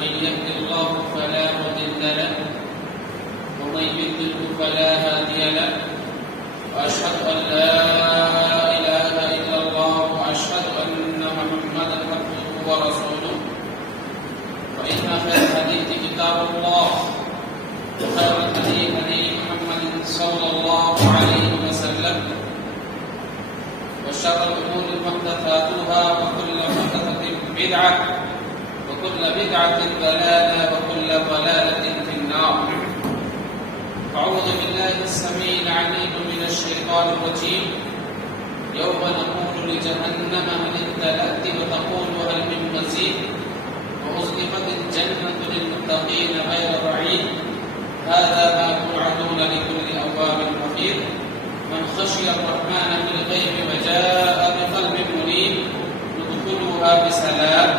من يهد الله فلا مضل له ومن يضلل فلا هادي له وأشهد أن لا إله إلا الله وأشهد أن محمدا عبده ورسوله فإن خير الحديث كتاب الله وخير الهدي هدي محمد صلى الله عليه وسلم وشر الأمور محدثاتها وكل محدثة بدعة وكل بدعة ضلالة وكل ضلالة في النار. أعوذ بالله السميع العليم من الشيطان الرجيم. يوم نقول لجهنم هل امتلأت وتقول هل من مزيد وأزلفت الجنة للمتقين غير بعيد هذا ما توعدون لكل أواب حفيظ من خشي الرحمن بالغيب وجاء بقلب منيب ادخلوها بسلام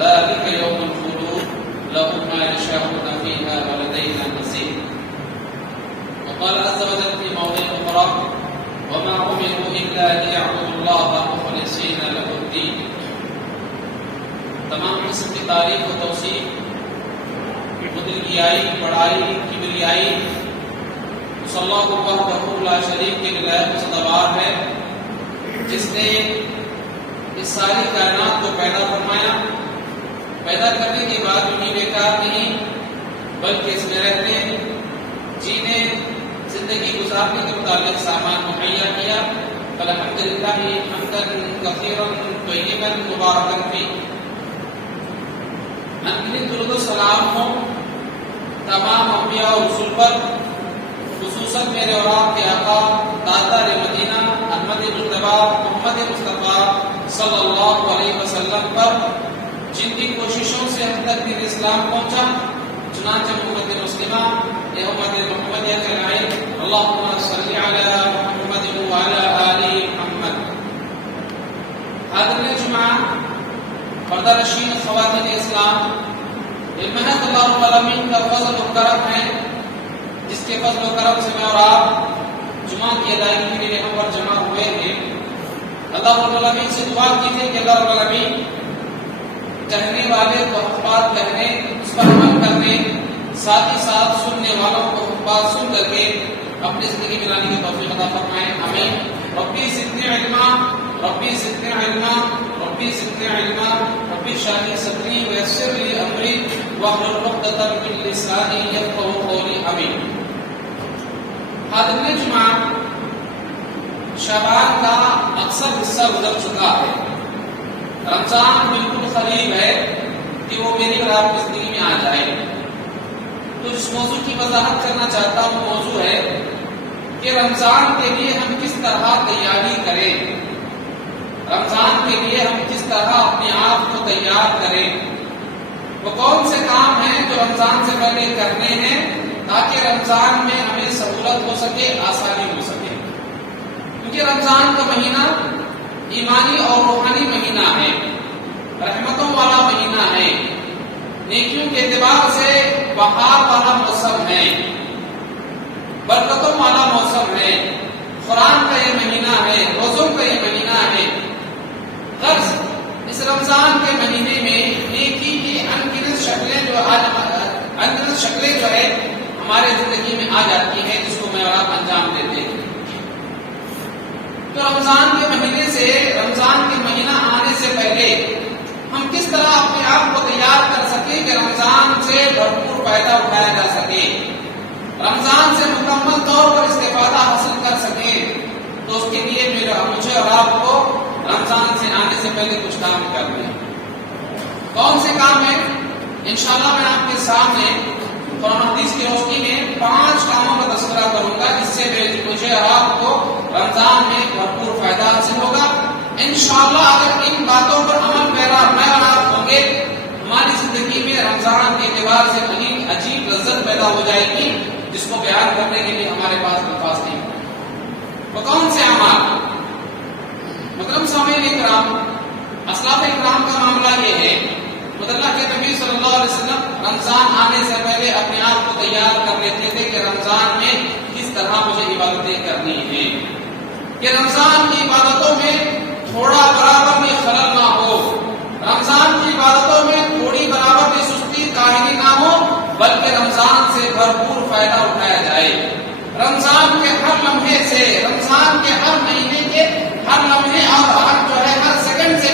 ذلك يوم الخلود لهم ما يشاءون فيها ولدينا مزيد. وقال عز وجل في موضع أخرى وما أمروا إلا ليعبدوا الله مخلصين له الدين. تمام قسم کی تعریف و توصیف مدلگیائی بڑائی کبریائی اللہ وحدہ لا شریک کے لائق سزاوار ہے جس نے اس ساری کائنات کو پیدا فرمایا. پیدا کرنے کے بعد بھی بیکار نہیں بلکہ اس میں رہنے جینے زندگی گزارنے کے متعلق سامان مہیا کیا. فالحمدللہ حمدا کثیرا طیبا مبارکا فیہ. انگنی درود و سلام ہو تمام انبیاء و رسول پر، خصوصاً میرے اور آپ کے آقا تاجدار مدینہ احمد مجتبیٰ محمد مصطفیٰ صلی اللہ علیہ وسلم پر جن کی کوششوں سے ہم تک دین اسلام پہنچا. چنانچہ امت مسلمہ یہ امت محمدیہ کہلائے. اللہم صلی علی محمد وعلی آل محمد. حاضرین جمعہ، پردہ نشین خواتین اسلام، یہ محض اللہ رب العالمین کا فضل و کرم ہے جس کے فضل و کرم سے میں اور آپ جمعہ کی ادائیگی کے لیے یہاں پر جمع ہوئے تھے. اللہ رب العالمین سے دعا کیجیے کہ اللہ رب العالمین کہنے والے کو حق بات کہنے، اس پر عمل کرنے، ساتھ ہی ساتھ سننے والوں کو حق بات سن کر کے اپنی زندگی بنانے کی توفیق عطا فرمائے. آمین. ربی زدنی علما ربی زدنی علما ربی زدنی علما ربی اشرح لی صدری ویسر لی امری واحلل عقدۃ من لسانی یفقهوا قولی. آمین. حاضرین جمعہ، شعبان کا اکثر حصہ گزر چکا ہے. رمضان بالکل قریب ہے کہ وہ میری اور آپ کی زندگی میں آ جائے. تو اس موضوع کی وضاحت کرنا چاہتا ہوں. موضوع ہے کہ رمضان کے لیے ہم کس طرح تیاری کریں، رمضان کے لیے ہم کس طرح اپنے آپ کو تیار کریں. وہ کون سے کام ہیں جو رمضان سے پہلے کرنے ہیں تاکہ رمضان میں ہمیں سہولت ہو سکے، آسانی ہو سکے. کیونکہ رمضان کا مہینہ ایمانی اور روحانی مہینہ ہے، رحمتوں والا مہینہ ہے، نیکیوں کے اعتبار سے بہار والا موسم ہے، برکتوں والا موسم ہے. قرآن کا یہ مہینہ ہے، روزوں کا یہ مہینہ ہے. غرض اس رمضان کے مہینے میں نیکی کی انگنت شکلیں جو ہے ہمارے زندگی میں آ جاتی ہیں جس کو میں اور آپ انجام دیتے ہیں. تو رمضان کے مہینے سے، رمضان کے مہینہ آنے سے پہلے ہم کس طرح اپنے آپ کو تیار کر سکیں کہ رمضان سے بھرپور فائدہ اٹھایا جا سکے، رمضان سے مکمل طور پر استفادہ حاصل کر سکیں. تو اس کے لیے مجھے اور آپ کو رمضان سے آنے سے پہلے کچھ کام کرنے ہیں. کون سے کام ہیں؟ انشاءاللہ میں آپ کے سامنے قرآن حدیث کی روشنی میں 5 کاموں کا تذکرہ کروں گا جس سے مجھے اور آپ کو رمضان میں بھرپور فائدہ حاصل ہوگا. انشاءاللہ اگر ان باتوں پر عمل پیرا میں اور آپ ہوں گے، ہماری زندگی میں رمضان کے اعتبار سے عجیب لذت پیدا ہو جائے گی جس کو بیان کرنے کے لیے ہمارے پاس الفاظ نہیں. وہ کون سے اعمال؟ محترم سامعین اکرام، اسلاف اکرام کا معاملہ یہ ہے، اللہ کے نبی صلی اللہ علیہ وسلم رمضان آنے سے پہلے اپنے آپ کو تیار کر لیتے تھے کہ رمضان میں کس طرح مجھے عبادتیں کرنی ہیں، کہ رمضان کی عبادتوں میں تھوڑا برابر بھی خلل نہ ہو، رمضان کی عبادتوں میں تھوڑی برابر بھی سستی بھرپور فائدہ اٹھایا جائے. رمضان کے ہر لمحے سے، رمضان کے ہر مہینے کے ہر لمحے اور ہر سیکنڈ سے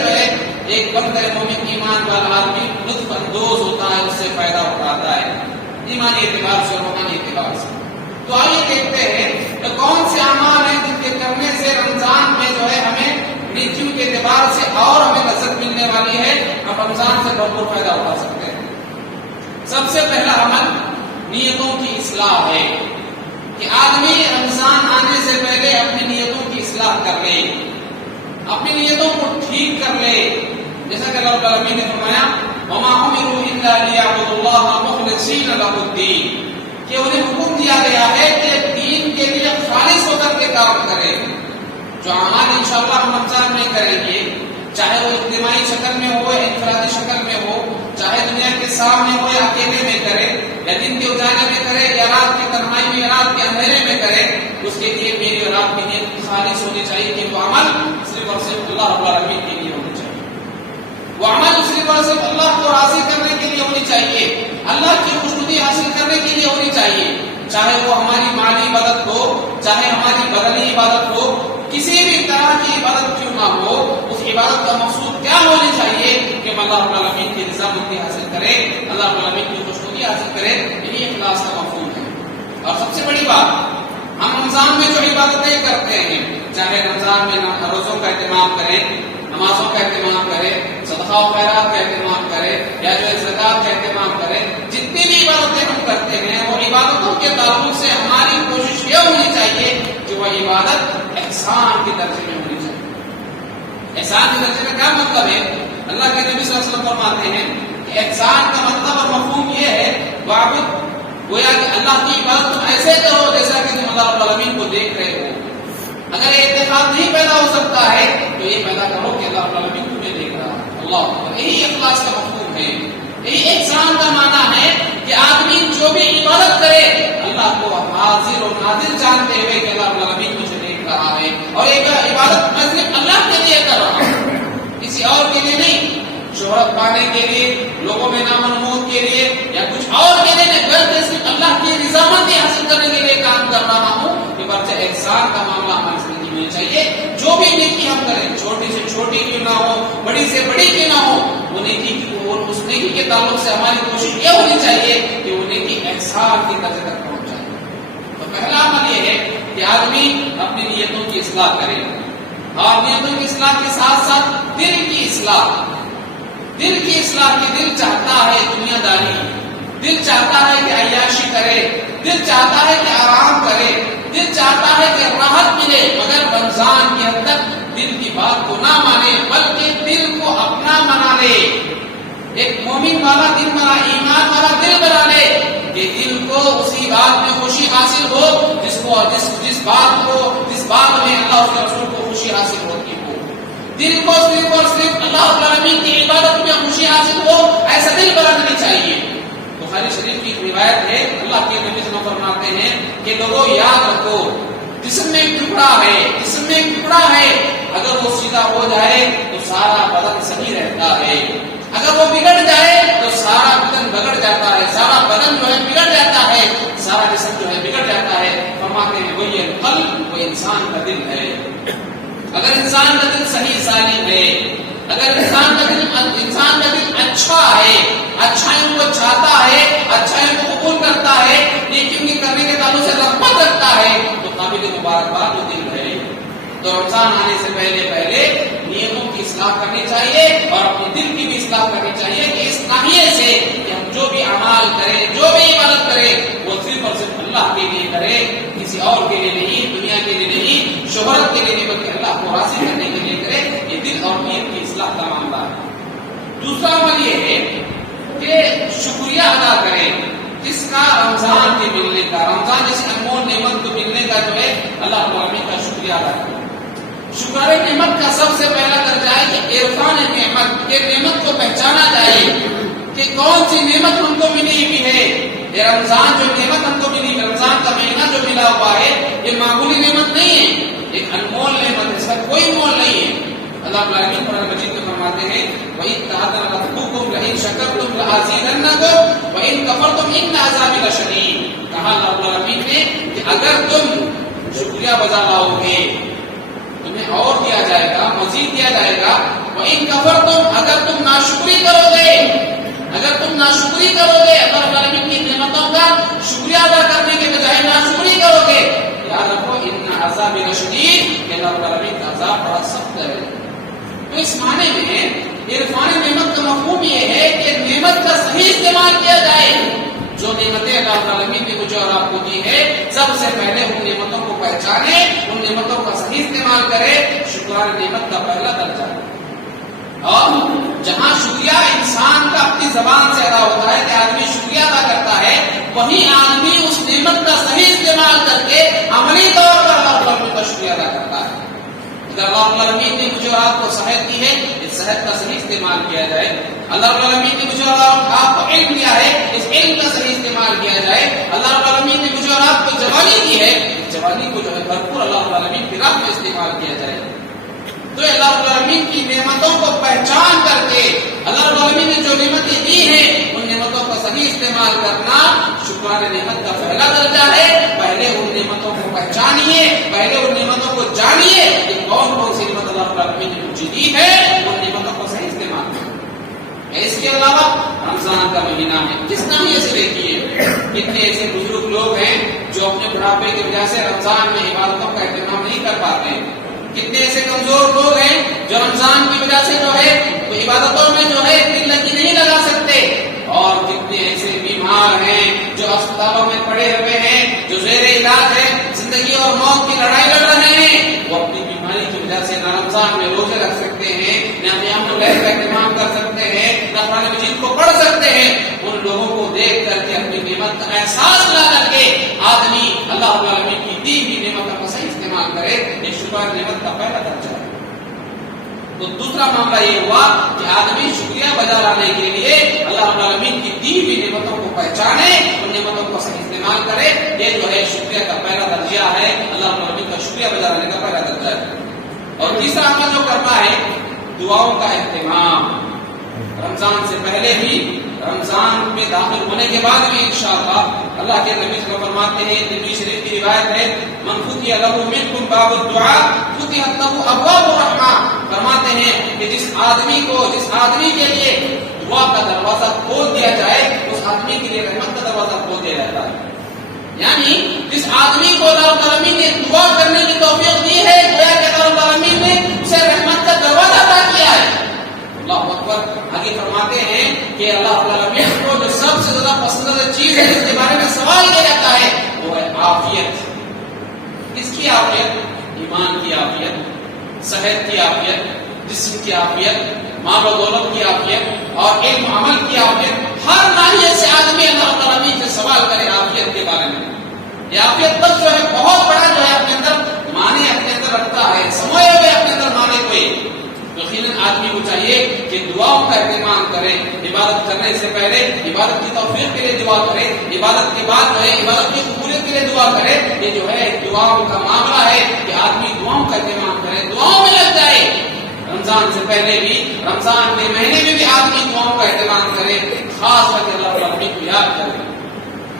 ایک بندہ مومن ایمان والا آدمی لطف اندوز ہوتا ہے، اس سے فائدہ اٹھاتا ہے ایمانی اعتبار سے اور روحانی اعتبار سے. تو آئیے دیکھتے ہیں کہ کون سے اعمال ہیں جن کے کرنے سے رمضان میں ہمیں نیکیوں کے اعتبار سے اور ہمیں لذت ملنے والی ہے، ہم رمضان سے بھرپور فائدہ اٹھا سکتے ہیں. سب سے پہلا عمل نیتوں کی اصلاح ہے کہ آدمی رمضان آنے سے پہلے اپنی نیتوں کی اصلاح کر لے، اپنی نیتوں کو ٹھیک کر لے. جیسا کہ اللہ رب العالمین نے فرمایا وَمَا أُمِرُوا إِلَّا لِيَعْبُدُوا اللَّهَ مُخْلِصِينَ لَهُ الدِّينَ، کہ انہیں حکم دیا گیا ہے کہ دین کے لیے خالص ہو کر کے کام کریں. جو اعمال انشاءاللہ ہم رمضان میں کریں گے، چاہے وہ اجتماعی شکل میں ہو یا انفرادی شکل میں ہو، چاہے دنیا کے سامنے ہو یا اکیلے میں کرے، یا دن کے اجالے میں کرے یا رات کی تنہائی میں یا رات کے اندھیرے میں کرے، اس کے لیے میری اور آپ کی نیت خالص ہونی چاہیے کہ وہ عمل صرف اور صرف اللہ رب العالمین کے لیے ہونی چاہیے. وہ عمل صرف اور صرف اللہ کو راضی کرنے کے لیے ہونی چاہیے، اللہ کی خوشنودی حاصل کرنے کے لیے ہونی چاہیے. چاہے وہ ہماری مالی عبادت ہو، چاہے ہماری بدنی عبادت ہو، کسی بھی طرح کی عبادت کیوں نہ ہو، اس عبادت کا مقصود کیا ہونی چاہیے کہ اللہ رب العالمین کی رضامندی حاصل کرے، اللہ رب العالمین کی خوشنودی حاصل کرے. یہی اخلاص کا مفہوم ہے. اور سب سے بڑی بات، ہم رمضان میں جو عبادتیں کرتے ہیں، چاہے رمضان میں روزوں کا اہتمام کریں، نمازوں کا اہتمام کریں، صدقہ و خیرات کا اہتمام کریں، یا جو زکات کا اہتمام کریں، جتنی بھی عبادتیں ہم کرتے ہیں وہ عبادتوں کے تعلق سے ہماری کوشش یہ ہونی چاہیے کہ وہ عبادت احسان کے درجے میں ہونی چاہیے. احسان کے درجے میں کیا مطلب ہے؟ اللہ کے نبی صلی اللہ علیہ وسلم فرماتے ہیں کہ احسان کا مطلب اور مفہوم یہ ہے واعبد، گویا کہ اللہ کی عبادت تم ایسے کرو جیسا کہ تم اللہ رب العالمین کو دیکھ رہے ہو. اگر یہ اتفاق نہیں پیدا ہو سکتا ہے تو یہ پیدا کرو کہ اللہ رب العالمین تمہیں دیکھ رہا ہے. اللہ، یہی اخلاص کا مفہوم ہے. یہی احسان کا معنی ہے کہ آدمی جو بھی عبادت کرے اللہ کو حاضر و ناظر جانتے ہوئے کہ اللہ رب العالمین مجھے دیکھ رہا ہے، اور ایک عبادت میں صرف اللہ کے لیے کر رہا ہوں، کسی اور کے لیے نہیں، شہرت پانے کے لیے، لوگوں میں نام نمود کے لیے یا کچھ اور کے لیے نہیں، بلکہ صرف اللہ کی رضامندی حاصل کرنے کے لیے کام کر رہا ہوں. کہ بچہ احسان کا معاملہ ہماری زندگی میں چاہیے. جو بھی نیکی ہم کریں، چھوٹی سے چھوٹی کیوں نہ ہو، بڑی سے بڑی کیوں نہ ہو، وہ نیکی اس نیکی کے تعلق سے ہماری کوشش یہ ہونی چاہیے کہ وہ نیکی احسان کی درجے تک پہنچ جائے. تو پہلا عمل یہ ہے کہ آدمی اپنی نیتوں کی اصلاح کرے، اور نیتوں کی اصلاح کے ساتھ ساتھ دل کی اصلاح. دل کی اصلاح کی دل چاہتا ہے دنیا داری، دل چاہتا ہے کہ عیاشی کرے، دل چاہتا ہے کہ آرام کرے، دل چاہتا ہے کہ راحت ملے، مگر رمضان کی حد تک دل کی بات کو نہ مانے بلکہ دل کو اپنا بنا لے. ایک مومن والا دل بنا، ایمان والا دل بنا لے کہ دل کو اسی بات میں خوشی حاصل ہو جس بات میں اللہ کے رسول کو خوشی حاصل ہوتی ہو. دل کو صرف اور صرف اللہ رب العالمین کی عبادت میں خوشی حاصل ہو، ایسا دل بنانا چاہیے. بخاری شریف کی ایک روایت ہے، اللہ کے نبی صلی اللہ علیہ وسلم فرماتے ہیں کہ لوگوں یاد رکھو، جسم میں ایک ٹکڑا ہے، اگر وہ سیدھا ہو جائے تو سارا بدن صحیح رہتا ہے، اگر وہ بگڑ جائے تو سارا بدن بگڑ جاتا ہے، سارا بدن بگڑ جاتا ہے، سارا جسم بگڑ جاتا ہے. فرماتے ہیں وہی قلب، وہ انسان کا دل ہے. اگر انسان کا دل صحیح سالم ہے، اگر انسان کا دل اچھا ہے، اچھائیوں کو چاہتا ہے، اچھائیوں کو قبول کرتا ہے، نیکیوں کی کرنے کے تعلق سے رغبت رکھتا ہے، تو قابل مبارکباد وہ دل ہے. تو رمضان آنے سے پہلے نیتوں کی اصلاح کرنی چاہیے اور اپنے دل کی بھی اصلاح کرنی چاہیے کہ اس ناحیے سے کہ ہم جو بھی اعمال کریں، جو بھی عبادت کریں، وہ صرف اور صرف اللہ کے لیے کریں، کسی اور کے لیے نہیں، دنیا کے لیے نہیں، شہرت کے لیے نہیں، بلکہ اللہ کو راضی کرنے کے لیے کریں. یہ دل اور نیت کی اصلاح کا معاملہ ہے. دوسرا عمل یہ ہے کہ شکریہ ادا کریں جس کا رمضان کے ملنے کا، رمضان جیسی انمول نعمت کو ملنے کا جو ہے اللہ رب العالمین کا شکریہ ادا کریں. شکر نعمت کا سب سے پہلا درجہ ہے کہ عرفان نعمت کے نعمت کو پہچانا جائے کہ کون سی نعمت ہم کو ملی ہوئی ہے. یہ رمضان جو نعمت ہم کو ملی، رمضان کا مہینہ جو ملا ہوا ہے، یہ معمولی نعمت نہیں ہے، ایک انمول نعمت ہے، اس کا کوئی مول نہیں ہے. اللہ رب العالمین قرآن مجید میں فرماتے ہیں وَإِذْ تَعَذَّنَ رَبُّكُمْ لَئِن شَكَرْتُمْ لَأَزِيدَنَّكُمْ وَإِن كَفَرْتُمْ إِنَّ عَذَابِي لَشَدِيدٌ، کہا اللہ رب العالمین نے کہ اگر تم شکریہ بجا لاؤ گے تمہیں اور دیا جائے گا، مزید دیا جائے گا. وَإِن كَفَرْتُمْ، اگر تم ناشکری کرو گے، اگر تم ناشکری کرو گے، اللہ رب العالمین کی نعمتوں کا شکریہ ادا کرنے کے بجائے ناشکری کرو گے، یاد رکھو ان عذاب لشدید، کہ اللہ رب العالمین کا عذاب بڑا سخت ہے. تو اس معنی میں عرفان نعمت کا مفہوم یہ ہے کہ نعمت کا صحیح استعمال کیا جائے. جو نعمتیں اللہ رب العالمین نے مجھے اور آپ کو دی ہے، سب سے پہلے ان نعمتوں کو پہچانے، ان نعمتوں کا صحیح استعمال کرے. شکرانہ نعمت کا پہلا درجہ ہے. اور جہاں شکریہ انسان کا اپنی زبان سے ادا ہوتا ہے کہ آدمی شکریہ ادا کرتا ہے، وہیں آدمی اس نعمت کا صحیح استعمال کر کے عملی طور پر اللہ رب العالمین کا شکریہ ادا کرتا ہے. اگر اللہ رب العالمین نے مجھے اور آپ کو صحت دی ہے، اس صحت کا صحیح استعمال کیا جائے. اللہ رب العالمین نے مجھے اور آپ کو علم دیا ہے، اس علم کا صحیح استعمال کیا جائے. اللہ رب العالمین نے مجھے اور آپ کو جوانی دی ہے، اس جوانی کو جو ہے بھرپور اللہ رب العالمین کی راہ میں استعمال کیا جائے. تو اللہ رب العالمین کی نعمتوں کو پہچان کر کے اللہ رب العالمین نے جو نعمتیں دی ہیں ان نعمتوں کا صحیح استعمال کرنا شکرانہ نعمت کا پہلا درجہ ہے. پہلے ان نعمتوں کو پہچانیے، پہلے ان نعمتوں کو جانیے کہ کون کون سی نعمت اللہ رب العالمین نے مجھے دی ہے، ان نعمتوں کو صحیح استعمال کریں. اس کے علاوہ رمضان کا مہینہ ہے، جس ناحیے سے دیکھیے کتنے ایسے بزرگ لوگ ہیں جو اپنے بڑھاپے کی وجہ سے رمضان میں عبادتوں کا اہتمام نہیں کر پاتے ہیں. کتنے ایسے کمزور لوگ ہیں جو رمضان کی وجہ سے جو ہے تو عبادتوں میں جو ہے دل لگی نہیں لگا سکتے. اور کتنے ایسے بیمار ہیں جو اسپتالوں میں پڑے ہوئے ہیں، جو زیر علاج ہے، زندگی اور موت کی لڑائی لڑ رہے ہیں. وہ اپنی بیماری کی وجہ سے نہ رمضان میں روزے رکھ سکتے ہیں، نہ قیام اللیل کا اہتمام کر سکتے ہیں، نہ قرآن مجید کو پڑھ سکتے ہیں. ان لوگوں کو دیکھ کر کے اپنی نعمت کا احساس لا کر کے آدمی اللہ رب العالمین کی دی ہوئی نعمتوں کا صحیح استعمال کرے. یہ شکر نعمت کا پہلا درجہ ہے. تو دوسرا معاملہ یہ ہوا کہ آدمی شکریہ بجا لانے کے لیے اللہ رب العالمین کی دی ہوئی نعمتوں کو پہچانے، ان نعمتوں کو صحیح استعمال کرے. یہ جو ہے شکریہ کا پہلا درجہ ہے، اللہ رب العالمین کا شکریہ بجا لانے کا پہلا درجہ ہے. اور تیسرا عمل جو کرنا ہے دعاؤں کا اہتمام. رمضان سے پہلے بھی، رمضان میں داخل ہونے کے بعد بھی انشاءاللہ اللہ کے نبی صلی اللہ علیہ وسلم فرماتے ہیں، نبی شریف کی روایت ہے، من فتح لہ منکم باب الدعاء فتحت لہ ابواب الرحمہ. فرماتے ہیں کہ جس آدمی کے لیے دعا کا دروازہ کھول دیا جائے، اس آدمی کے لیے رحمت کا دروازہ کھول دیا جاتا ہے. یعنی جس آدمی کو اللہ رب العالمین نے دعا کرنے کی توفیق دی ہے، گویا کہ اللہ رب العالمین نے اسے رحمت کا دروازہ عطا کیا ہے. اللہ اکبر. آگے فرماتے ہیں کہ اللہ رب العالمین کو جو سب سے زیادہ پسندیدہ چیز ہے جس کے بارے میں سوال کیا جاتا ہے وہ ہے عافیت. کس کی عافیت؟ ایمان کی عافیت، صحت کی عافیت، جسم کی عافیت، مال و دولت کی عافیت اور علم عمل کی عافیت. ہر ناحیے سے آدمی اللہ رب العالمین سے سوال کرے عافیت کے بارے میں. یہ عافیت بس جو ہے بہت بڑا جو ہے اپنے اندر معنی اپنے اندر رکھتا ہے، سموئے ہوئے اپنے اندر معنی کوئی. یقیناً آدمی کو چاہیے کہ دعاؤں کا اہتمام کرے. عبادت کرنے سے پہلے عبادت کی توفیق کے لیے دعا کرے، عبادت کے بعد جو ہے عبادت کی قبولیت کے لیے دعا کرے. یہ جو ہے دعاؤں کا معاملہ ہے کہ آدمی دعاؤں کا اہتمام کرے، دعاؤں میں لگ جائے. رمضان سے پہلے بھی، رمضان کے مہینے میں بھی آدمی دعاؤں کا اہتمام کرے، خاص کر کے اللہ رب العالمین کو یاد کرے.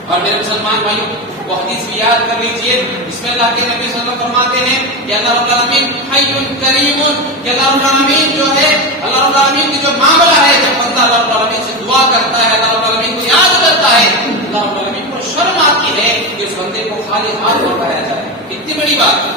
اور میرے مسلمان بھائیوں وہ حدیث بھی یاد کر لیجئے، اس میں اللہ کے نبی صلی اللہ علیہ وسلم فرماتے ہیں کہ اللہ رب العالمین حی کریم، کہ اللہ رب العالمین جو ہے، اللہ رب العالمین کی جو معاملہ ہے، جب بندہ اللہ رب العالمین سے دعا کرتا ہے، اللہ رب العالمین کو یاد کرتا ہے، اللہ رب العالمین کو شرم آتی ہے کہ اس بندے کو خالی ہاتھ لوٹایا جائے. کتنی بڑی بات ہے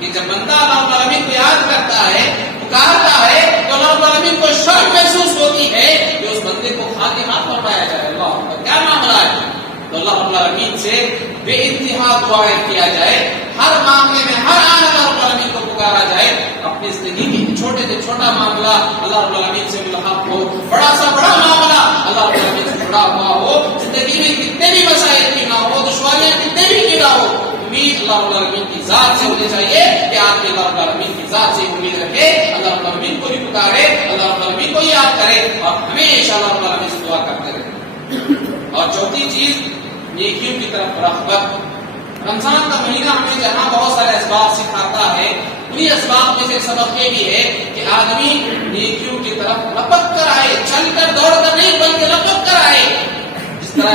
کہ جب بندہ اللہ رب العالمین کو یاد کرتا ہے، پکارتا ہے، تو اللہ رب العالمین کو شرم محسوس ہوتی ہے کہ اس بندے کو خالی ہاتھ لوٹایا جائے. اللہ کیا معاملہ ہے. تو اللہ رب العالمین سے بے انتہا دعائیں کیا جائے، ہر معاملے میں ہر آن اللہ رب العالمین کو پکارا جائے. اپنی زندگی میں چھوٹے سے چھوٹا معاملہ اللہ رب العالمین سے ملحق ہو، بڑا سا بڑا معاملہ اللہ رب العالمین سے جڑا ہوا ہو. زندگی میں کتنے بھی مسائل کیوں نہ ہو، دشواریاں کتنے بھی کیوں نہ ہو، امید اللہ رب العالمین کی ذات سے ہونی چاہیے کہ آدمی اللہ رب العالمین کی ذات سے امید رکھے، اللہ رب العالمین کو بھی پکارے، اللہ رب العالمین کو یاد کرے اور ہمیشہ اللہ رب العالمین سے دعا کرتے رہے. اور چوتھی چیز نیکیوں کی طرف رغبت. رمضان کا مہینہ ہمیں جہاں بہت سارے اسباب سکھاتا ہے، انہی اسباب میں سے سبق یہ بھی ہے کہ آدمی نیکیوں کی طرف لپک کر آئے، چل کر دوڑ کر نہیں بلکہ لپک کر آئے. جس طرح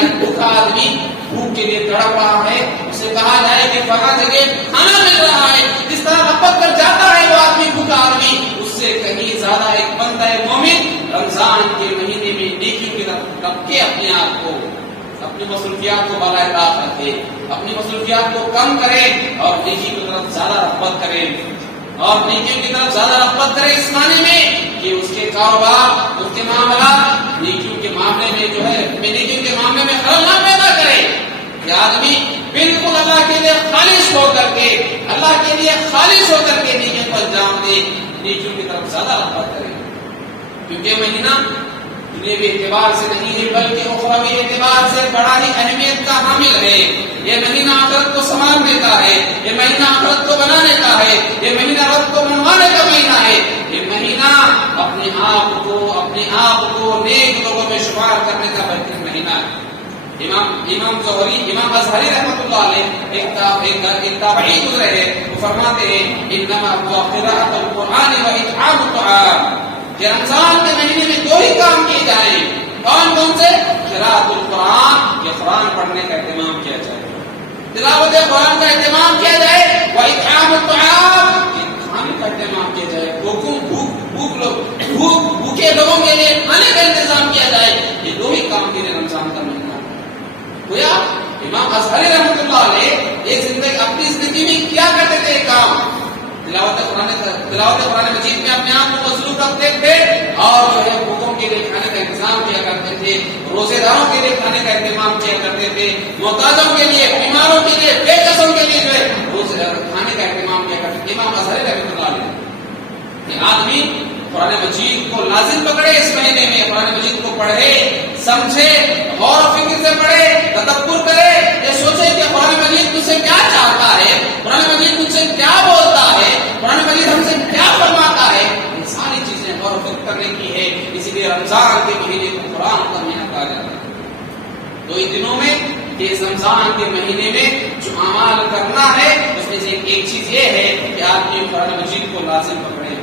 وہاں جگہ کھانا مل رہا ہے، جس طرح لپک کر جاتا ہے وہ آدمی بھوکا آدمی، اس سے کہیں زیادہ ایک بندہ مومن رمضان کے مہینے میں نیکیوں کی طرف رکھ کے اپنے آپ کو، اپنی مصروفیات کو بالائے طاق رکھے، اپنی مصروفیات کو کم کرے اور نیکی کی طرف زیادہ رغبت کرے، اور نیکیوں کی طرف زیادہ رغبت کرے اس معنی میں کہ اس کے کاروبار، اس کے معاملات نیکیوں کے معاملے میں جو ہے نیکیوں کے معاملے میں خلل نہ پیدا کرے، کہ آدمی بالکل اللہ کے لیے خالص ہو کر کے، اللہ کے لیے خالص ہو کر کے نیکیوں کو انجام دے، نیکیوں کی طرف زیادہ رغبت کرے، کیونکہ مہینہ دنیاوی اعتبار سے نہیں ہے بلکہ اخروی اعتبار سے بڑا ہی اہمیت کا حامل ہے۔ یہ مہینہ آخرت کو سنوار دیتا ہے، یہ مہینہ آخرت کو بنانے کا ہے، یہ مہینہ رب کو منوانے کا مہینہ ہے، یہ مہینہ اپنے آپ کو نیک لوگوں میں شمار کرنے کا بہترین مہینہ ہے۔ امام ازہری رحمۃ اللہ علیہ ایک تابعی گزرے ہیں، وہ فرماتے ہیں انما قراءۃ القرآن و اطعام الطعام، کہ رمضان کے مہینے میں دو ہی کام کیے جائیں، کون سے؟ قراءۃ القرآن، یہ قرآن پڑھنے کا اہتمام کیا جائے، تلاوت قرآن کا اہتمام کیا جائے، و اطعام الطعام، کھانے کا اہتمام کیا جائے، بھوکے لوگوں کے لیے کھانے کا انتظام کیا جائے، یہ دو ہی کام کے لیے رمضان کا مہینہ گویا امام ازہری رحمۃ اللہ علیہ اپنی زندگی میں کیا کرتے تھے کام؟ تلاوت قرآن مجید میں اپنے آپ کو مصروف رکھتے تھے اور جو ہے بھوکوں کے لیے کھانے کا انتظام کیا کرتے تھے، روزے داروں کے لیے کھانے کا انتظام کیا کرتے تھے، محتاجوں کے لیے، بیماروں کے لیے، بے کسوں کے لیے جو ہے کھانے کا انتظام کیا کرتے تھے امام ازہری رحمۃ اللہ علیہ۔ کہ آدمی قرآن مجید کو لازم پکڑے، اس مہینے میں قرآن مجید کو پڑھے، سمجھے، غور و فکر سے پڑھے، تدبر کرے، یہ سوچے کہ قرآن مجید مجھ سے کیا چاہتا ہے، قرآن مجید مجھ سے کیا بولتا ہے، قرآن مجید ہم سے کیا فرماتا ہے، یہ ساری چیزیں غور و فکر کرنے کی ہے۔ اسی لیے رمضان کے مہینے کو قرآن کا مہینہ کہا جاتا ہے۔ تو ان دنوں میں اس رمضان کے مہینے میں جو اعمال کرنا ہے اس میں سے ایک چیز یہ ہے کہ آدمی قرآن مجید کو لازم پکڑے،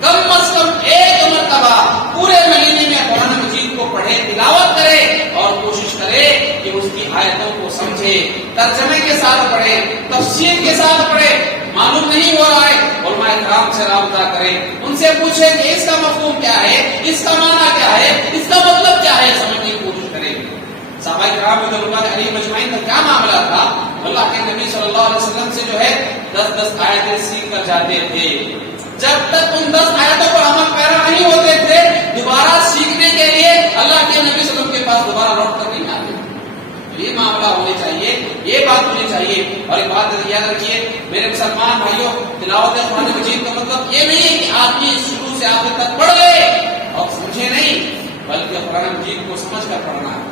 کم از کم ایک مرتبہ پورے مہینے میں قرآن مجید کو پڑھے، تلاوت کرے اور کوشش کرے کہ اس کی آیتوں کو سمجھے، ترجمے کے ساتھ پڑھے، تفسیر کے ساتھ پڑھے، معلوم نہیں ہو رہا ہے علماء کرام سے رابطہ کرے، ان سے پوچھے کہ اس کا مفہوم کیا ہے، اس کا معنی کیا ہے، اس کا مطلب کیا ہے، سمجھنے کی کوشش کرے۔ صحابہ کرام رضی اللہ علیہم اجمعین کا کیا معاملہ تھا؟ اللہ کے نبی صلی اللہ علیہ وسلم سے جو ہے 10 آیتیں سیکھ کر جاتے تھے، جب تک ان 10 آیتوں پر عمل پیرا نہیں ہوتے تھے دوبارہ سیکھنے کے لیے اللہ کے نبی صلی اللہ علیہ وسلم کے پاس دوبارہ لوٹ کر نہیں آتے۔ یہ معاملہ ہونے چاہیے، یہ بات ہونی چاہیے۔ اور ایک بات یاد رکھیے میرے مسلمان بھائیوں، تلاوت قرآن مجید کا مطلب یہ نہیں ہے کہ آدمی شروع سے آخر تک پڑھ لے اور سمجھے نہیں، بلکہ قرآن مجید کو سمجھ کر پڑھنا ہے۔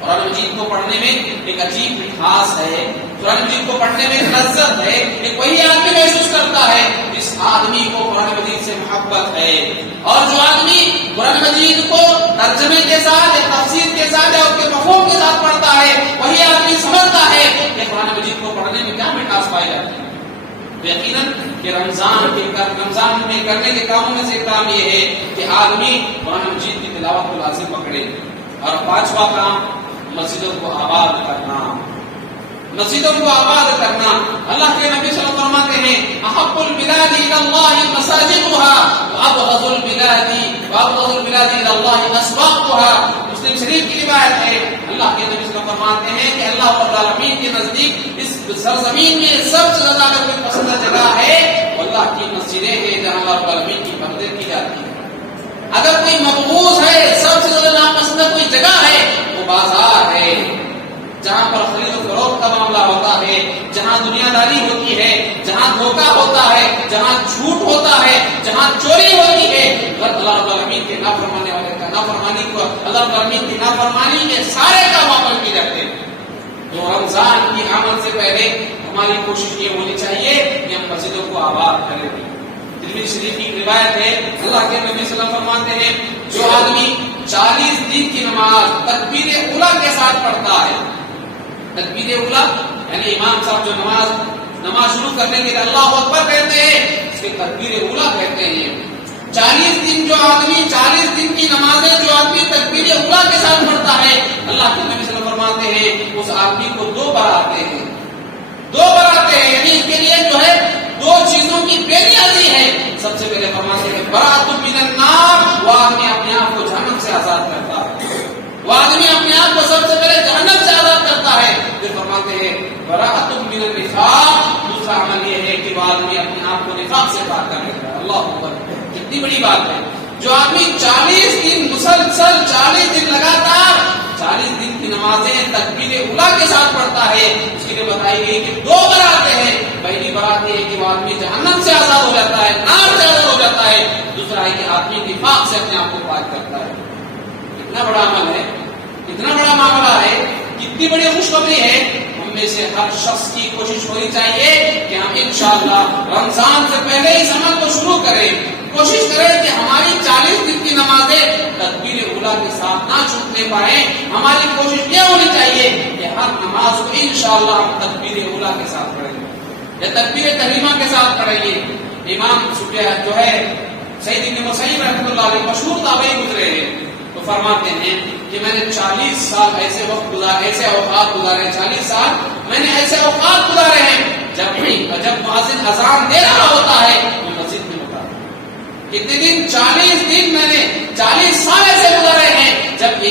قرآن مجید کو پڑھنے میں ایک عجیب مٹھاس ہے، قرآن مجید کو پڑھنے میں لذت ہے، ایک وہی آدمی محسوس کرتا ہے جس آدمی کو قرآن مجید سے محبت ہے، اور جو آدمی قرآن مجید کو ترجمے کے ساتھ یا تفسیر کے ساتھ یا اس کے مفہوم کے ساتھ پڑھتا ہے وہی آدمی سمجھتا ہے کہ قرآن مجید کو پڑھنے میں کیا مٹھاس پائی جاتی ہے۔ تو یقیناً کہ رمضان میں کرنے کے کاموں میں سے ایک کام یہ ہے کہ آدمی قرآن مجید کی تلاوت کو لازم پکڑے۔ اور 5واں کام مسجدوں کو آباد کرنا، مسجدوں کو آباد کرنا۔ اللہ کے نبی صلی اللہ علیہ وسلم فرماتے ہیں احب البلاد الى اللہ مساجدها وابغض البلاد الى اللہ اسواقها۔ مسلم شریف کی روایت ہے، اللہ کے نبی صلی اللہ علیہ وسلم فرماتے ہیں کہ اللہ رب العالمین کے نزدیک اس سرزمین میں سب سے زیادہ اگر کوئی پسندیدہ جگہ ہے وہ اللہ کی مسجدیں ہیں جہاں اللہ رب العالمین کی عبادت کی جاتی ہے۔ اگر کوئی مقبوض ہے، سب سے زیادہ ناپسندیدہ کوئی جگہ ہے وہ بازار ہے، جہاں پر خرید و فروخت کا معاملہ ہوتا ہے، جہاں دنیا داری ہوتی ہے، جہاں دھوکہ ہوتا ہے، جہاں جھوٹ ہوتا ہے، جہاں چوری ہوتی ہے۔ اللہ رب العالمین کے نافرمانے والے کا نافرمانی کو، اللہ رب العالمین کی نافرمانی کے سارے کام واپس کیے جاتے ہیں۔ تو رمضان کی آمد سے پہلے ہماری کوشش یہ ہونی چاہیے کہ ہم مسجدوں کو آباد کریں۔ ترمذی شریف کی روایت ہے، اللہ کے نبی صلی اللہ علیہ وسلم فرماتے ہیں جو آدمی 40 دن کی نماز تکبیر اولیٰ کے ساتھ پڑھتا ہے، تکبیر اولیٰ یعنی امام صاحب جو نماز شروع کرنے کے لیے اللہ اکبر کہتے ہیں اس کے تکبیر اولیٰ کہتے ہیں۔ 40 دن جو آدمی 40 دن کی نمازیں جو آدمی تکبیر اولیٰ کے ساتھ پڑھتا ہے، اللہ کے نبی صلی اللہ علیہ وسلم فرماتے ہیں اس آدمی کو 2 بار آتے ہیں، دو براتیں ہیں، یعنی اس کے لیے جو ہے دو چیزوں کی بے نیازی ہے. سب سے پہلے فرماتے ہیں برات من النار، وہ آدمی اپنے آپ کو جہنم سے آزاد کرتا ہے، وہ آدمی اپنے آپ کو سب سے پہلے جہنم سے آزاد کرتا ہے. پھر فرماتے ہیں براءۃ من النفاق، دوسرا عمل یہ ہے کہ وہ آدمی اپنے آپ کو نفاق سے پاک کر لیتا ہے. اللہ اکبر، کتنی بڑی بات ہے. جو آدمی 40 دن مسلسل 40 دن لگاتار 40 دن کی نمازیں تکبیر اولیٰ کے ساتھ پڑھتا ہے، اس کے لیے بتائی گئی کہ دو براتیں ہیں. پہلی برات یہ ہے کہ وہ آدمی جہنم سے آزاد ہو جاتا ہے، نار سے آزاد ہو جاتا ہے. دوسرا ہے کہ آدمی نفاق سے اپنے آپ کو پاک کرتا ہے. کتنا بڑا عمل ہے، کتنا بڑا معاملہ ہے، کتنی بڑی خوشخبری ہے. ہم میں سے ہر شخص کی کوشش ہونی چاہیے کہ ہم انشاءاللہ رمضان سے پہلے اس عمل کو شروع کریں. کوشش کریں کہ ہماری 40 دن کی نمازیں تکبیر اولیٰ کے ساتھ نہ چھوٹنے پائیں. ہماری کوشش یہ ہونی چاہیے کہ ہر نماز کو انشاءاللہ ہم تکبیر اولیٰ کے ساتھ پڑھیں گے یا تکبیر تحریمہ کے ساتھ پڑھیں گے. امام جو ہے سید ابن مسیب رحمۃ اللہ علیہ مشہور تابعی گزرے ہیں، تو فرماتے ہیں کہ میں نے 40 سال ایسے وقت گزارے، ایسے اوقات گزارے، 40 سال میں نے ایسے اوقات گزارے ہیں جب مؤذن اذان دے رہا ہوتا ہے میں مسجد میں ہوتا ہے. کتنے دن؟ 40 دن میں نے 40 سال ایسے گزارے ہیں جب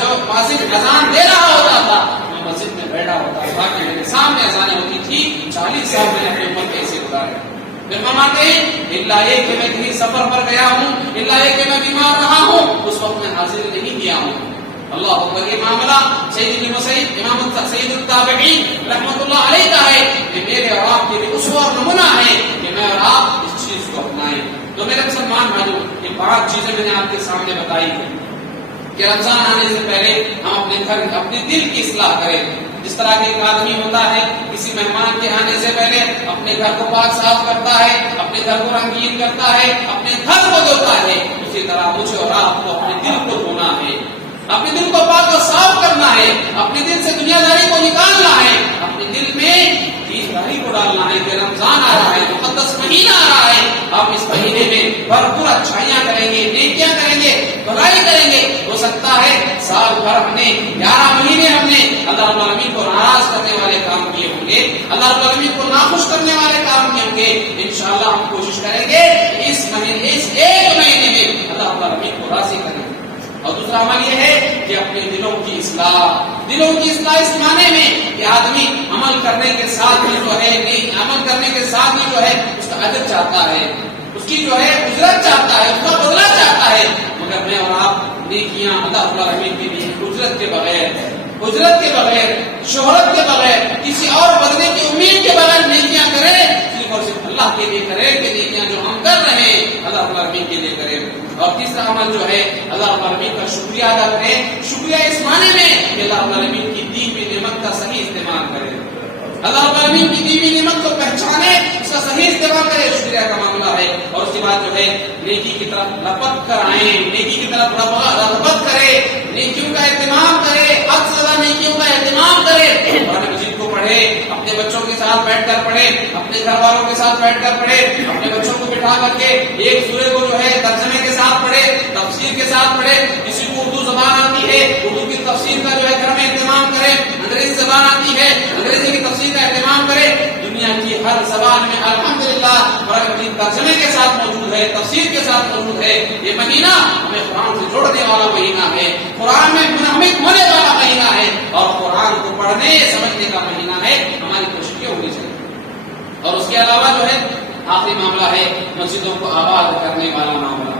جو مؤذن اذان دے رہا ہوتا تھا میں مسجد میں بیٹھا ہوتا تھا کہ میرے سامنے اذانیں ہوتی تھی. 40 سال میں نے اپنے عمر کیسے گزارے. پھر فرماتے ہیں اللہ یہ کہ میں کہیں سفر پر گیا ہوں، اللہ یہ کہ میں بیمار رہا ہوں، اس وقت میں حاضر نہیں کیا ہوں. اللہ اکبر. یہ معاملہ سید ابن مسیب امام سید التابعین رحمۃ اللہ علیہ کا ہے کہ میرے اور آپ کے لیے اسوہ اور نمونہ ہے کہ میں اور آپ اس چیز کو اپنائیں. تو میرے مسلمان بھائیوں، یہ 5 چیزیں میں نے آپ کے سامنے بتائی ہیں کہ رمضان آنے سے پہلے ہم اپنے گھر اپنے دل کی اصلاح کریں. جس طرح کہ ایک آدمی ہوتا ہے کسی مہمان کے آنے سے پہلے اپنے گھر کو پاک صاف کرتا ہے، اپنے گھر کو رنگین کرتا ہے، اپنے گھر کو دھوتا ہے، اسی طرح مجھے اور آپ کو اپنے دل کو دھونا ہے، اپنے دل کو پاک و صاف کرنا ہے، اپنے دل سے دنیا داری کو نکالنا ہے، اپنے دل میں دینداری کو ڈالنا ہے کہ رمضان آ رہا ہے، مقدس مہینہ آ رہا ہے. ہم اس مہینے میں بھرپور اچھائیاں کریں گے، نیکیاں کریں گے، بھلائی کریں گے. ہو سکتا ہے سال بھر ہم نے 11 مہینے ہم نے اللہ رب العالمین کو ناراض کرنے والے کام کیے ہوں گے، اللہ رب العالمین کو ناخوش کرنے والے کام کیے ہوں گے. انشاءاللہ ہم کوشش کریں گے اس مہینے، اس ایک مہینے میں اللہ رب العالمین کو راضی کریں. اور دوسرا عمل یہ ہے کہ اپنے دلوں کی اصلاح اس معنی میں کہ آدمی عمل کرنے کے ساتھ بھی جو ہے عمل کرنے کے ساتھ بھی جو ہے اس کا اجر چاہتا ہے، اس کی جو ہے اجرت چاہتا ہے، اس کا بدلہ چاہتا ہے. مگر میں اور آپ نیکیاں اللہ رب العالمین کے لیے اجرت کے بغیر شہرت کے بغیر کسی اور بدلے کی امید کے بغیر نیکیاں کریں، صرف اور صرف اللہ کے لیے کریں کہ نیکیاں جو ہم کر رہے ہیں اللہ رب العالمین کے لیے کریں. اور تیسرا عمل جو ہے اللہ رب العالمین کا شکریہ ادا کریں. شکریہ اس معنی میں کہ اللہ رب العالمین کی دی ہوئی نعمت کا صحیح استعمال کریں، اللہ رب العالمین کی دی ہوئی نعمت کو پہچانے، اس کا صحیح استعمال کرے. شکریہ کا معاملہ ہے. اور اس کے بعد جو ہے نیکی کی طرف لپک کر آئیں، نیکی کی طرف رغبت کرے، نیکیوں کا اہتمام کرے، حد سے زیادہ نیکیوں کا اہتمام کرے. قرآن مجید کو پڑھے، اپنے بچوں کے ساتھ بیٹھ کر پڑھے، اپنے گھر والوں کے ساتھ بیٹھ کر پڑھے، اپنے بچوں کو بٹھا کر کے ایک سورے کو جو ہے ترجمے کے ساتھ پڑھے، تفسیر کے ساتھ پڑھے. کسی کو اردو زبان آتی ہے اردو کی تفسیر کا جو ہے گھر میں اہتمام کرے، انگریزی زبان آتی ہے انگریزی کی تفسیر کا اہتمام کرے. دنیا کی ہر زبان میں الحمدللہ قرآن مجید ترجمے کے ساتھ موجود ہے، تفسیر کے ساتھ موجود ہے. یہ مہینہ ہمیں قرآن سے جوڑنے والا مہینہ ہے، قرآن میں منہمک ہونے والا مہینہ ہے، اور قرآن کو پڑھنے سمجھنے کا مہینہ ہے. ہماری کوشش یہ ہونی چاہیے. اور اس کے علاوہ جو ہے آخری معاملہ ہے مسجدوں کو آباد کرنے والا معاملہ.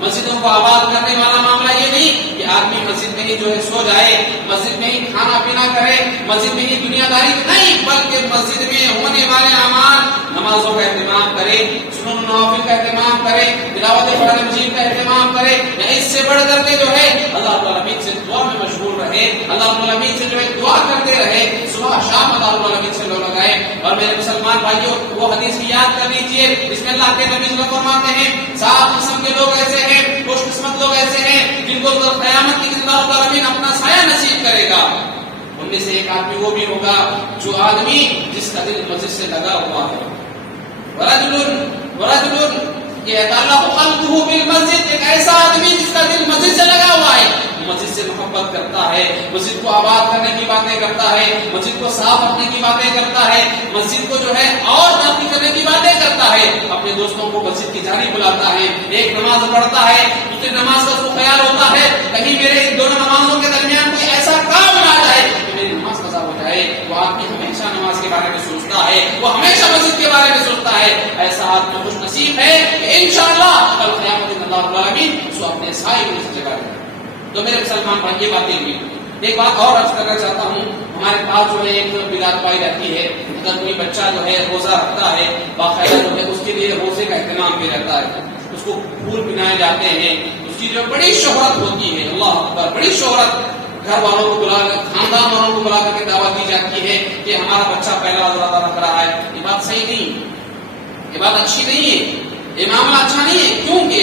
مسجدوں کو آباد کرنے والا معاملہ یہ نہیں کہ آدمی مسجد میں ہی جو ہے سو جائے، مسجد میں ہی کھانا پینا کرے، مسجد میں ہی دنیا داری نہیں، بلکہ مسجد میں ہونے والے اعمال، نمازوں کا اہتمام کرے، سنن نوافل کا اہتمام کرے، تلاوت قرآن مجید کا اہتمام کرے. اس سے بڑھ کر کے جو ہے اللہ رب العالمین سے دعا میں مشغول رہے، اللہ رب العالمین سے جو ہے دعا کرتے رہے، صبح شام اللہ رب العالمین سے لو لگائے. اور میرے مسلمان بھائیوں وہ حدیث کی یاد کر لیجیے جس میں اللہ کے نبی صلی اللہ علیہ وسلم فرماتے ہیں 7 قسم کے لوگ ایسے ہیں، خوش قسمت لوگ ایسے ہیں جن کو قیامت کے دن اللہ رب العالمین اپنا سایہ نصیب کرے گا. ان میں سے ایک آدمی وہ بھی ہوگا جو آدمی جس کا دل مسجد سے لگا ہوا ہے. ورجل يتعلق قلبه بالمسجد، ایک ایسا آدمی جس کا دل مسجد سے لگا ہوا ہے، مسجد سے محبت کرتا ہے، مسجد کو آباد کرنے کی باتیں کرتا کرتا ہے, مسجد کو صاف رکھنے کی باتیں کرتا ہے, مسجد کو جو ہے اور ترقی کرنے کی باتیں کرتا ہے, اپنے دوستوں کو مسجد کی جانب بلاتا ہے, ایک نماز پڑھتا ہے, دوسری نماز کا اس کو خیال ہوتا ہے کہیں میرے ان دونوں نمازوں کے درمیان کوئی ایسا کام نہ آ جائے کہ میری نماز قضا ہو جائے, وہ آدمی ہمیشہ نماز کے بارے میں سوچتا ہے, وہ ہمیشہ مسجد کے بارے میں سوچتا ہے. ایسا آدمی خوش نصیب ہے کہ انشاءاللہ کل قیامت میں اللہ رب العالمین اس کو اپنے سائے میں اس جگہ دے. تو میرے مسلمان بھائی یہ باتیں ہوئی. ایک بات اور عرض کرنا چاہتا ہوں, ہمارے پاس جو ہے ایک بلاد پائی جاتی ہے, اگر کوئی بچہ جو ہے روزہ رکھتا ہے باقاعدہ جو ہے اس کے لیے روزے کا اہتمام بھی رہتا ہے, اس کو پھول پہنائے جاتے ہیں, اس کی جو بڑی شہرت ہوتی ہے, اللہ اکبر, بڑی شہرت, گھر والوں کو بلا کر, خاندان والوں کو بلا کر کے دعوت دی جاتی ہے کہ ہمارا بچہ پہلا روزہ رکھ رہا ہے. یہ بات صحیح نہیں, یہ بات اچھی نہیں ہے, یہ معاملہ اچھا نہیں ہے, کیونکہ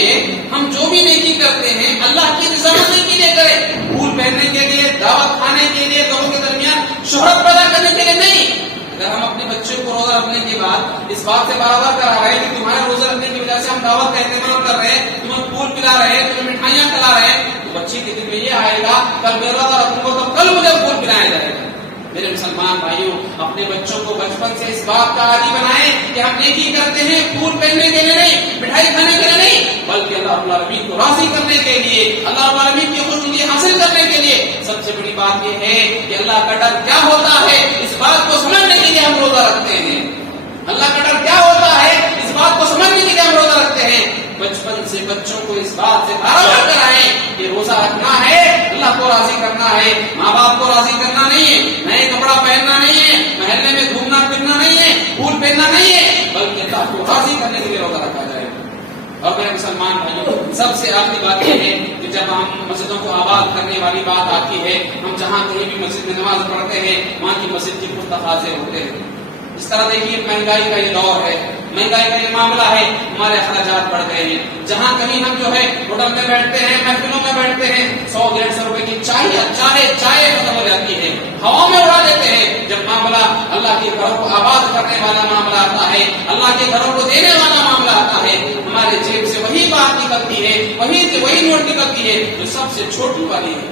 ہم جو بھی نیکی کرتے ہیں اللہ کی رضامندی کے لیے کریں, پھول پہننے کے لیے, دعوت کھانے کے لیے, لوگوں کے درمیان شہرت پیدا کرنے کے لیے نہیں. اگر ہم اپنے بچے کو روزہ رکھنے کے بعد اس بات سے برابر کر رہے ہیں کہ تمہارے روزہ رکھنے کی وجہ سے ہم دعوت کا اہتمام کر رہے ہیں, تمہیں پھول پلا رہے ہیں, تمہیں مٹھائیاں کھلا رہے ہیں, تو بچے کے دل میں یہ آئے گا کل میں روزہ رکھوں گا تو کل مجھے پھول پلایا جائے گا. میرے مسلمان بھائیوں, اپنے بچوں کو بچپن سے اس بات کا عادی بنائیں کہ ہم نیکی کرتے ہیں پھول پہننے کے لیے نہیں, مٹھائی کھانے کے لیے نہیں, بلکہ اللہ رب العالمین کو راضی کرنے کے لیے, اللہ رب العالمین کی خوشنودی حاصل کرنے کے لیے. سب سے بڑی بات یہ ہے کہ اللہ کا ڈر کیا ہوتا ہے اس بات کو سمجھنے کے لیے ہم روزہ رکھتے ہیں. اللہ کا ڈر کیا ہوتا ہے اس بات کو سمجھنے کے لیے ہم روزہ رکھتے ہیں. بچپن سے بچوں کو اس بات سے برابر کرائیں کہ روزہ رکھنا ہے, اللہ کو راضی کرنا ہے, ماں باپ کو راضی کرنا نہیں ہے, نئے کپڑا پہننا نہیں ہے, محلے میں گھومنا پھرنا نہیں ہے, پھول پہننا نہیں ہے, بلکہ اللہ کو راضی کرنے کے لیے روزہ رکھا جائے. اور میرے مسلمان بھائیوں, سب سے آخری بات یہ ہے کہ جب ہم مسجدوں کو آباد کرنے والی بات آتی ہے, ہم جہاں کہیں بھی مسجد میں نماز پڑھتے ہیں وہاں کی مسجد کے کچھ تقاضے ہوتے ہیں. اس طرح دیکھیے مہنگائی کا یہ دور ہے, مہنگائی کا یہ معاملہ ہے, ہمارے اخراجات بڑھ گئے ہیں. جہاں کہیں ہم جو ہے ہوٹل میں بیٹھتے ہیں, محفلوں میں بیٹھتے ہیں, 100-150 روپے کی چائے ختم ہو جاتی ہے, ہوا میں اڑا دیتے ہیں. جب معاملہ اللہ کے گھروں کو آباد کرنے والا معاملہ آتا ہے, اللہ کے گھروں کو دینے والا معاملہ آتا ہے, ہمارے جیب سے وہی بات نکلتی ہے, وہی نوٹ نکلتی ہے جو سب سے چھوٹی والی ہے.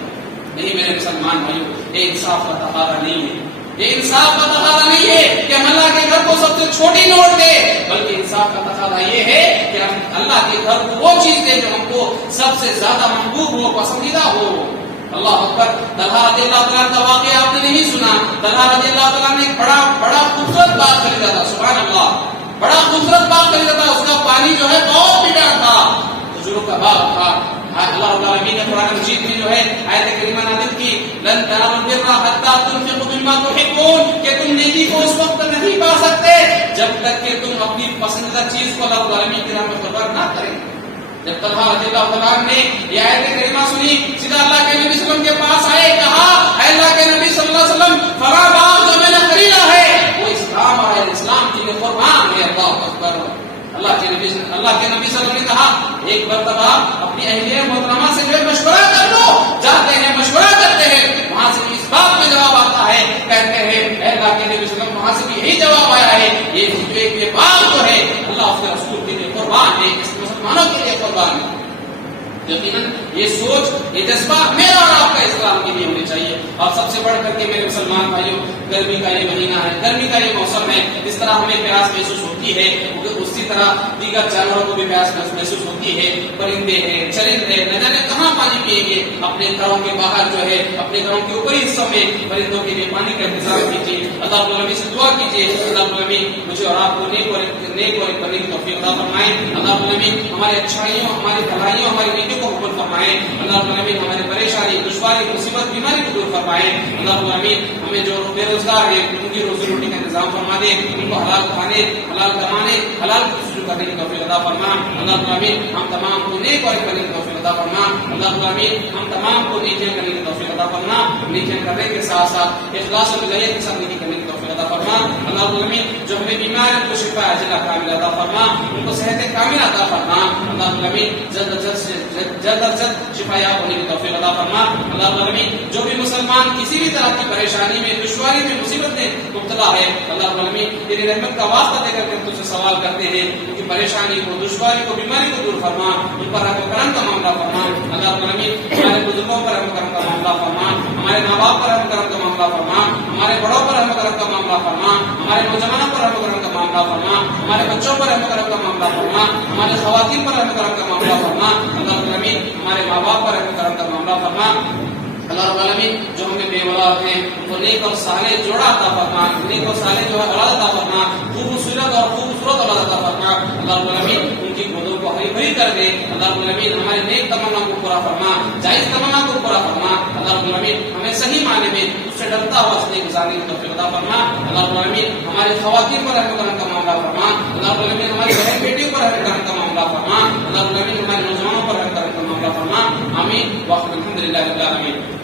نہیں میرے مسلمان بھائیوں, یہ انصاف کا تقاضا نہیں ہے, یہ انصاف کا تقاضا نہیں ہے کہ ہم اللہ کے گھر کو سب سے چھوٹی نوٹ دے, بلکہ انصاف کا تقاضا یہ ہے کہ ہم اللہ کے گھر کو وہ چیز دیں جو ہم کو سب سے زیادہ محبوب ہو, پسندیدہ ہو. اللہ اکبر. طلحہ رضی اللہ تعالیٰ کا واقعہ آپ نے نہیں سنا؟ طلحہ رضی اللہ تعالیٰ نے ایک بڑا خوبصورت باغ خریدا تھا, سبحان اللہ, بڑا خوبصورت باغ خریدا تھا, اس کا پانی جو ہے بہت میٹھا تھا, کھجوروں کا باغ تھا. اللہ رب العالمین نے قرآن مجید میں جو ہے آیت کریمہ نازل کی, لن تنالوا البر حتى تنفقوا مما تحبون, کہ تم نیکی کو اس وقت نہیں پا سکتے جب تک کہ تم اپنی پسندیدہ چیز کو اللہ رب العالمین کی راہ میں قربان نہ کریں. جب طلحہ رضی اللہ تعالیٰ نے یہ آیت کریمہ سنی, سیدھا اللہ کے نبی صلی اللہ علیہ وسلم کے پاس آئے, کہا اے اللہ کے نبی صلی اللہ علیہ وسلم, فلاں باغ جو میں نے خریدا ہے وہ اسلام اور اسلام کے لیے قربان ہے. اللہ اکبر. اللہ کے نبی صلی اللہ علیہ وسلم نے کہا ایک مرتبہ اپنی اہلیہ محترمہ سے جو مشورہ کر لو. جاتے ہیں, مشورہ کرتے ہیں, وہاں سے اس بات میں جواب آتا ہے, کہتے ہیں اے اللہ کے نبی صلی اللہ علیہ وسلم, وہاں سے بھی یہی جواب آیا ہے, یہ بات جو ہے اللہ اس کے رسول کے لیے قربان ہے, اس مسلمانوں کے لیے قربان ہے. یقیناً یہ سوچ, یہ جذبہ میرا اور آپ کا اسلام کے لیے ہونی چاہیے. اور سب سے بڑھ کر کے میرے مسلمان بھائیوں, گرمی کا یہ مہینہ ہے, گرمی کا یہ موسم ہے, اس طرح ہمیں پیاس محسوس ہوتی ہے, اسی طرح دیگر جانوروں کو بھی پیاس محسوس ہوتی ہے. پرندے ہیں, چرند ہیں, نہ جانے کہاں پانی پیئیں گے. اپنے گھروں کے باہر جو ہے, اپنے گھروں کے اوپری حصوں میں پرندوں کے لیے پانی کا انتظام کیجیے. اللہ رب العالمین سے دعا کیجیے, اللہ رب العالمین مجھے اور آپ کو نیک اور بننے کی توفیق عطا فرمائے. اللہ رب العالمین ہماری اچھائیوں, ہماری بھلائیوں, ہماری نیکیوں کو قبول فرمائے. اللہ رب العالمین ہماری پریشانی, دشواری, مصیبت, بیماری کو دور فرمائے. اللہ رب العالمین ہمیں جو بے روزگار ہے ان کی روزی روٹی کا انتظام فرما دے, ان کو حلال کھانے, حلال کمانے, حلال شروع کرنے کی توفیق عطا فرما. اللہ رب العالمین ہم تمام کو نیک اور کرنے کی توفیق عطا فرما. اللہ رب العالمین ہم تمام کو نیکیاں کرنے کی توفیق عطا فرما. نیکیاں کرنے کے ساتھ ساتھ اخلاص و ملائیت کے ساتھ نیکی کرنے کی توفیق عطا فرما. اللہ رب العالمین جو ہمیں بیمار ہیں ان کو شفا عاجلہ کاملہ عطا فرما, ان کو صحت کاملہ عطا فرما. اللہ رب العالمین جلد از جلد شفا یاب ہونے کی توفیق عطا فرما. اللہ رب العالمین جو بھی مسلمان کسی بھی طرح کی پریشانی میں, دشواری میں, مصیبت میں مبتلا ہے, اللہ رب العالمین تیری رحمت کا واسطہ دے کر کے تجھ سے سوال کرتے ہیں ان کی پریشانی کو, دشواری کو, بیماری کو دور فرما. ان پر رحم و کرم کا معاملہ فرما. اللہ رب العالمین ہمارے بزرگوں پر رحم و کرم کا معاملہ فرما, ہمارے ماں باپ پر رحم و کرم کا معاملہ فرما, ہمارے فرما, ہمارے نوجوانوں پر رحم کرم کا معاملہ فرما, ہمارے بچوں پر رحم کرم کا معاملہ فرما, ہمارے خواتین پر رحم کرم کا معاملہ فرما. اللہ رب العالمین ہمارے ماں باپ پر رحم کرم کا معاملہ فرما. اللہ رب العالمین جو ہم نے بے اولاد ہیں ان کو نیک اور صالح جوڑا عطا فرما, نیک اور صالح جو ہے اولاد عطا فرما, خوبصورت اور خوبصورت اولاد عطا فرما. اللہ رب العالمین ان کی گودوں کو ہری بھری کر دے. اللہ رب العالمین ہمارے نیک تمنا کو پورا فرما, جائز تمنا کو پورا فرما. اللہ رب العالمین ہمیں صحیح معنی میں اس سے ڈرتا ہوا زندگی گزارنے کی توفیق عطا فرما. اللہ رب العالمین ہماری خواتین پر رحم کرم کا معاملہ فرما. اللہ رب العالمین ہماری بہن بیٹیوں پر رحم کرم کا معاملہ فرما. اللہ رب العالمین ہمارے نوجوانوں پر رحم کرم کا معاملہ فرما. آمین. واخر الحمد للہ رب العالمین.